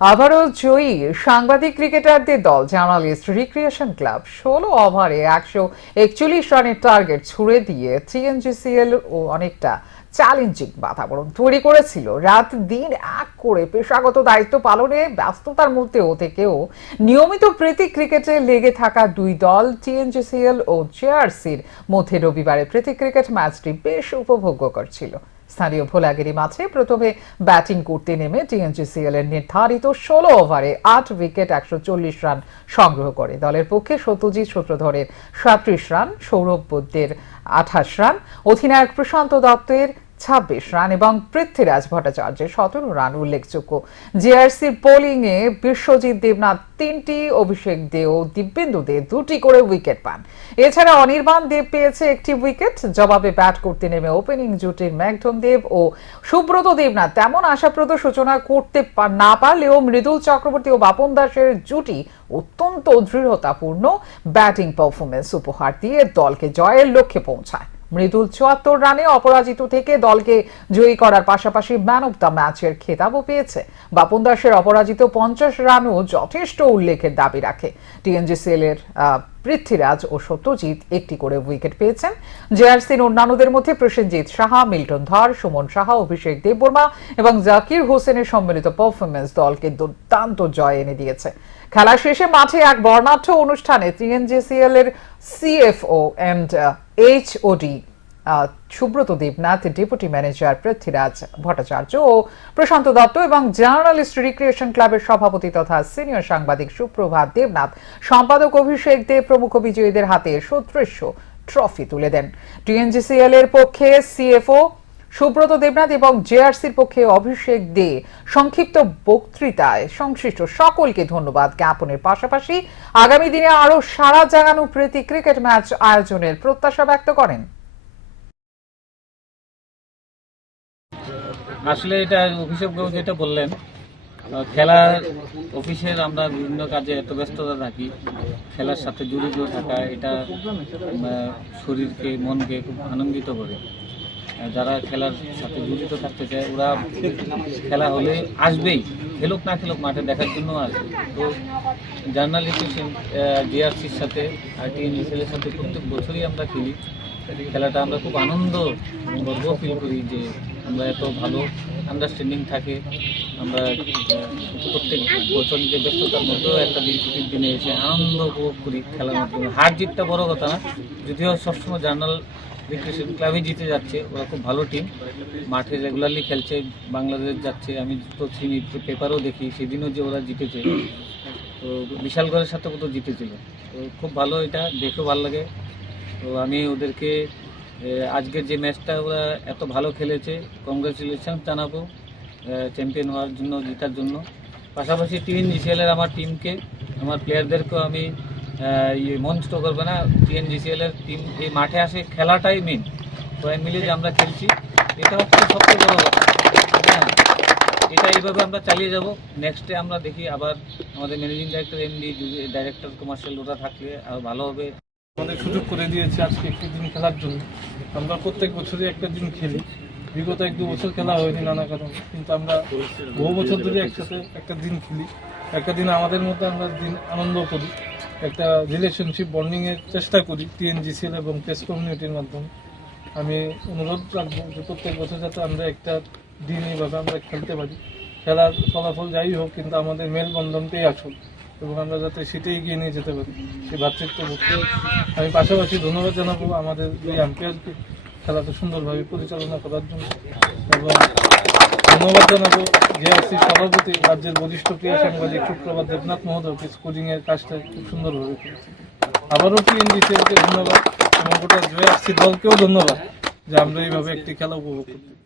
আবারও জয়ী সাংবাদিক ক্রিকেটারদের দল জার্নালিস্ট রিক্রিয়েশন ক্লাব ১৬ ওভারে ১৪১ রানের টার্গেট ছুড়ে দিয়ে টিএনজিসিএল ও অনেকটা চ্যালেঞ্জিং বাতাবরণ তৈরি করেছিল। রাত দিন এক করে পেশাগত দায়িত্ব পালনে ব্যস্ততার মধ্যেও থেকেও নিয়মিত প্রীতি ক্রিকেটে লেগে থাকা দুই দল টিএনজিসিএল ও জেআরসির মধ্যে রবিবারে প্রীতি ক্রিকেট ম্যাচটি বেশ উপভোগ্যকর ছিল। স্থানীয় ভোলাগিরি মাঠে প্রথমে ব্যাটিং করতে নেমে টিএনজিসিএল এর নির্ধারিত ১৬ ওভারে ৮ উইকেট ১৪০ রান সংগ্রহ করে। দলের পক্ষে সত্যজিৎ সূত্রধরের ৩৭ রান, সৌরভ বুদ্দের ২৮ রান, অধিনায়ক প্রশান্ত দত্তের ২৬ রান এবং পৃথ্বীরাজ ভট্টাচার্যের ১৭ রান উল্লেখযোগ্য। জেআরসির বোলিং এ বিশ্বজিৎ দেবনাথ ৩টি, অভিষেক দে ও দিব্যেন্দু দে ২টি করে উইকেট পান। এছাড়া অনির্বাণ দেব পেয়েছে ১টি উইকেট। জবাবে ব্যাট করতে নেমে ওপেনিং জুটির ম্যাকডম দেব ও সুব্রত দেবনাথ তেমন আশাপ্রদ সূচনা করতে না পারলেও মৃদুল চক্রবর্তী ও বাপন দাসের জুটি অত্যন্ত দৃঢ়তাপূর্ণ ব্যাটিং পারফরমেন্স উপহার দিয়ে দলকে জয়ের লক্ষ্যে পৌঁছায়। মৃদুল ৭৪ রানে অপরাজিত থেকে দলকে জয়ী করার পাশাপাশি ম্যান অব দ্য ম্যাচের খেতাবও পেয়েছে। বাপন দাসের অপরাজিত ৫০ রানও যথেষ্ট উল্লেখের দাবি রাখে। টিএনজিসিএল এর পৃথ্বীরাজ ও সত্যজিৎ ১টি করে উইকেট পেয়েছেন। জেআরসির অন্যান্যদের মধ্যে প্রসেনজিৎ সাহা, মিল্টন ধর, সুমন সাহা, অভিষেক দেববর্মা এবং জাকির হোসেনের সম্মিলিত পারফরমেন্স দলকে দুর্দান্ত জয় এনে দিয়েছে। খেলা শেষে মাঠে এক বর্ণাঢ্য অনুষ্ঠানে টিএনজিসিএল এর CFO and HOD Subrata Debnath, deputy manager Prithviraj Bhattacharya ও প্রশান্ত দত্ত এবং জার্নালিস্ট রিক্রিয়েশন ক্লাবের সভাপতি তথা সিনিয়র সাংবাদিক সুপ্রভাত দেবনাথ, সম্পাদক অভিষেক দেব প্রমুখ বিজয়ীদের হাতে সদৃশ্য ট্রফি তুলে দেন। টিএনজিসিএল এর পক্ষে সিএফও সুব্রত দেবনাথ এবং জেআরসির পক্ষে অভিষেক দে সংক্ষিপ্ত বক্তৃতায় সংশ্লিষ্ট সকলকে ধন্যবাদ জ্ঞাপনের পাশাপাশি আগামী দিনে আরো সাড়া জাগানো প্রীতি ক্রিকেট ম্যাচ আয়োজনের প্রত্যাশা ব্যক্ত করেন। আসলে এটা অভিষেক বাবু যেটা বললেন, খেলার অফিসের আমরা বিভিন্ন কাজে এত ব্যস্ততা থাকি, খেলার সাথে জড়িত থাকা এটা শরীরকে মনকে খুব আনন্দিত করে। যারা খেলার সাথে জড়িত থাকতে চায় ওরা খেলা হলে আসবেই, খেলুক না খেলুক মাঠে দেখার জন্য আসবে। তো জার্নালিস্ট জিআরসির সাথে আর টিএনজিসিএলের সাথে প্রত্যেক বছরই আমরা খেলি। খেলাটা আমরা খুব আনন্দ গর্ব ফিল করি যে আমরা এত ভালো আন্ডারস্ট্যান্ডিং থাকে। আমরা প্রত্যেক বছর নিজের ব্যস্ততার মধ্যেও একটা দিন ছুটির দিনে এসে আনন্দ উপভোগ করি খেলার মাধ্যমে। হার জিতটা বড় কথা না, যদিও সবসময় জার্নাল রিক্রিয়েশন ক্লাবই জিতে যাচ্ছে। ওরা খুব ভালো টিম, মাঠে রেগুলারলি খেলছে, বাংলাদেশ যাচ্ছে। আমি তো চিনি, পেপারও দেখি, সেদিনও যে ওরা জিতেছে, তো বিশালগড়ের সাথে কত জিতেছিল। তো খুব ভালো, এটা দেখেও ভালো লাগে। তো আমি ওদেরকে আজকের যে ম্যাচটা ওরা এত ভালো খেলেছে, কংগ্রেচুলেশন জানাবো চ্যাম্পিয়ন হওয়ার জন্য, জেতার জন্য। পাশাপাশি টিএনজিসিএল এর আমার টিমকে, আমার প্লেয়ারদেরকেও আমি মঞ্চ করবে না। টিএনজিসিএল এর টিম এই মাঠে আসে, খেলাটাই মেন। সবাই মিলে যে আমরা খেলছি, এটা হচ্ছে সবচেয়ে বড় কথা। হ্যাঁ, এটা এইভাবে আমরা চালিয়ে যাব। নেক্সটে আমরা দেখি আবার আমাদের managing director, MD, director commercial ওরা থাকলে আরও ভালো হবে। আমাদের সুযোগ করে দিয়েছে আজকে একটি দিন খেলার জন্য। আমরা প্রত্যেক বছরই একটা দিন খেলি, বিগত ১-২ বছর খেলা হয়নি নানা কারণে, কিন্তু আমরা বহু বছর ধরে একসাথে একটা দিন খেলি। একটা দিন আমাদের মধ্যে আমরা দিন আনন্দ করি, একটা রিলেশনশিপ বন্ডিং এর চেষ্টা করি টিএনজিসিএল এবং প্রেস কমিউনিটির মাধ্যমে। আমি অনুরোধ রাখবো যে প্রত্যেক বছর যাতে আমরা একটা দিন এইভাবে আমরা খেলতে পারি। খেলার ফলাফল যাই হোক, কিন্তু আমাদের মেলবন্ধনটাই আসল এবং আমরা যাতে সেটাই এগিয়ে নিয়ে যেতে পারি, সেই ভ্রাতৃত্ববোধকে আমি পাশাপাশি ধন্যবাদ জানাবো আমাদের দুই আম্পায়ারকে খেলাটা সুন্দরভাবে পরিচালনা করার জন্য, এবং ধন্যবাদ জানাবো জেআরসির সভাপতি, রাজ্যের বরিষ্ঠ ক্রীড়া সাংবাদিক সুপ্রভাত দেবনাথ মহোদয়কে স্কোরিং এর কাজটা খুব সুন্দরভাবে করেছে। আবারও টিএনজিসিএলকে ধন্যবাদ এবং গোটা জেআরসি দলকেও ধন্যবাদ যে আমরা এইভাবে একটি খেলা উপভোগ করতে।